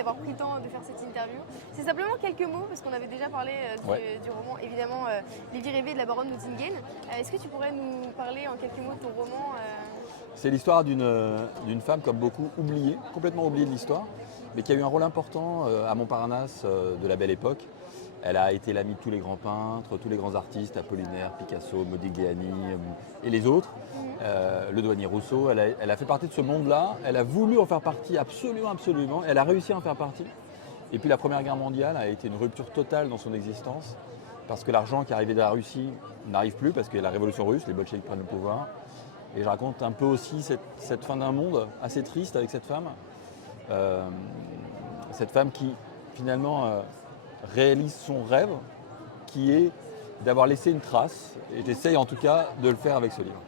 d'avoir pris le temps de faire cette interview. C'est simplement quelques mots, parce qu'on avait déjà parlé du roman, évidemment, Les Vies rêvées de la baronne d'Oettingen. Est-ce que tu pourrais nous parler en quelques mots de ton roman C'est l'histoire d'une femme, comme beaucoup, oubliée, complètement oubliée de l'histoire, mais qui a eu un rôle important à Montparnasse de la Belle Époque. Elle a été l'amie de tous les grands peintres, tous les grands artistes, Apollinaire, Picasso, Modigliani et les autres. Le douanier Rousseau, elle a fait partie de ce monde-là, elle a voulu en faire partie absolument, elle a réussi à en faire partie. Et puis la Première Guerre mondiale a été une rupture totale dans son existence, parce que l'argent qui arrivait de la Russie n'arrive plus, parce que la révolution russe, les bolcheviks prennent le pouvoir. Et je raconte un peu aussi cette fin d'un monde assez triste avec cette femme. Cette femme qui finalement réalise son rêve, qui est d'avoir laissé une trace. Et j'essaye en tout cas de le faire avec ce livre.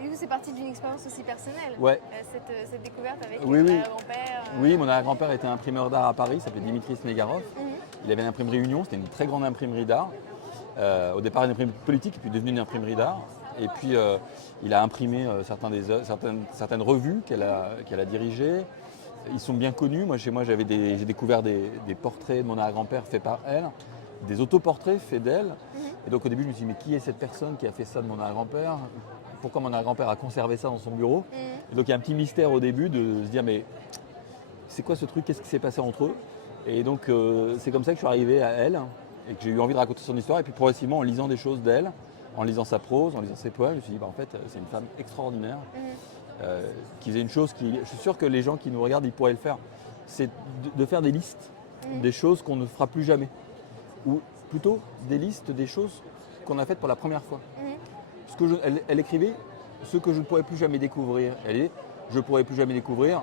Et vous, c'est parti d'une expérience aussi personnelle, ouais. Cette découverte avec oui, mon arrière-grand-père. Oui, mon arrière-grand-père était imprimeur d'art à Paris, il s'appelait Dimitri Snegarov. Il avait une imprimerie Union, c'était une très grande imprimerie d'art. Au départ une imprimerie politique, et puis devenue une imprimerie d'art. Et puis il a imprimé certaines revues qu'elle a dirigées. Ils sont bien connus. Moi, chez moi, j'ai découvert des portraits de mon arrière-grand-père faits par elle, des autoportraits faits d'elle. Et donc au début, je me suis dit, mais qui est cette personne qui a fait ça de mon arrière-grand-père ? Pourquoi mon arrière-grand-père a conservé ça dans son bureau ? Et donc il y a un petit mystère au début de se dire, mais c'est quoi ce truc ? Qu'est-ce qui s'est passé entre eux ? Et donc c'est comme ça que je suis arrivé à elle et que j'ai eu envie de raconter son histoire. Et puis progressivement, en lisant des choses d'elle, en lisant sa prose, en lisant ses poèmes, je me suis dit, en fait, c'est une femme extraordinaire. Qui faisait une chose je suis sûr que les gens qui nous regardent, ils pourraient le faire, c'est de faire des listes des choses qu'on ne fera plus jamais. Ou plutôt des listes des choses qu'on a faites pour la première fois. Elle écrivait ce que je ne pourrais plus jamais découvrir. Je ne pourrais plus jamais découvrir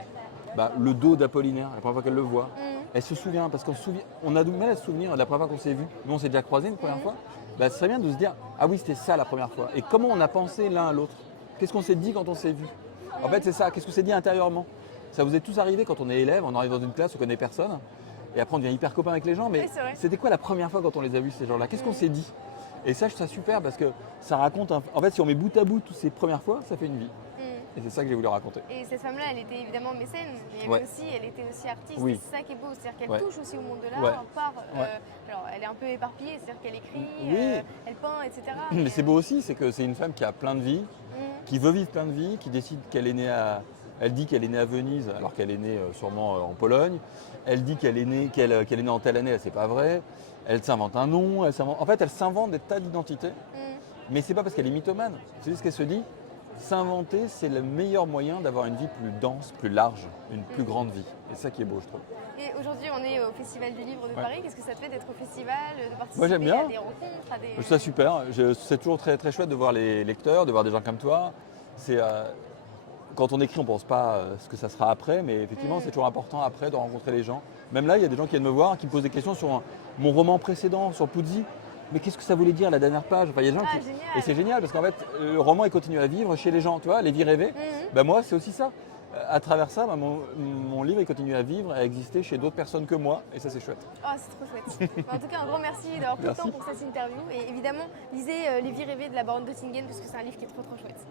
le dos d'Apollinaire, la première fois qu'elle le voit. Elle se souvient, parce qu'on a du mal à se souvenir de la première fois qu'on s'est vu. Nous, on s'est déjà croisés une première fois. Ce serait bien de se dire, ah oui, c'était ça la première fois. Et comment on a pensé l'un à l'autre ? Qu'est-ce qu'on s'est dit quand on s'est vu ? En fait, c'est ça. Qu'est-ce qu'on s'est dit intérieurement ? Ça vous est tous arrivé quand on est élève, on arrive dans une classe, on connaît personne, et après on devient hyper copain avec les gens. Mais c'était quoi la première fois quand on les a vus, ces gens-là ? Qu'est-ce qu'on s'est dit ? Et ça, je trouve ça super parce que ça raconte. En fait, si on met bout à bout toutes ces premières fois, ça fait une vie. Et c'est ça que j'ai voulu raconter. Et cette femme-là, elle était évidemment mécène, mais elle était aussi artiste. Oui. Et c'est ça qui est beau, c'est-à-dire qu'elle touche aussi au monde de l'art. Alors, elle est un peu éparpillée, c'est-à-dire qu'elle écrit, elle peint, etc. Mais c'est beau aussi, c'est que c'est une femme qui a plein de vies, qui veut vivre plein de vies, qui décide qu'elle est née à... Elle dit qu'elle est née à Venise, alors qu'elle est née sûrement en Pologne. Elle dit qu'elle est née en telle année, c'est pas vrai. Elle s'invente un nom, en fait, elle s'invente des tas d'identités. Mais c'est pas parce qu'elle est mythomane, c'est juste qu'elle se dit, s'inventer, c'est le meilleur moyen d'avoir une vie plus dense, plus large, une plus grande vie. Et c'est ça qui est beau, je trouve. Et aujourd'hui, on est au Festival du Livre de Paris. Qu'est-ce que ça te fait d'être au festival, de participer Moi, j'aime bien. à des rencontres Je trouve ça super. C'est toujours très, très chouette de voir les lecteurs, de voir des gens comme toi. Quand on écrit, on ne pense pas ce que ça sera après, mais effectivement, c'est toujours important après de rencontrer les gens. Même là, il y a des gens qui viennent me voir, qui me posent des questions sur mon roman précédent, sur Puzzi. Mais qu'est-ce que ça voulait dire la dernière page ? Enfin, il y a des gens qui... Génial. Et c'est génial parce qu'en fait, le roman il continue à vivre chez les gens. Tu vois, Les Vies rêvées, moi, c'est aussi ça. À travers ça, mon livre il continue à vivre, à exister chez d'autres personnes que moi. Et ça, c'est chouette. Oh, c'est trop chouette. En tout cas, un grand merci d'avoir pris le temps pour cette interview. Et évidemment, lisez Les Vies rêvées de la baronne d'Oettingen parce que c'est un livre qui est trop trop chouette.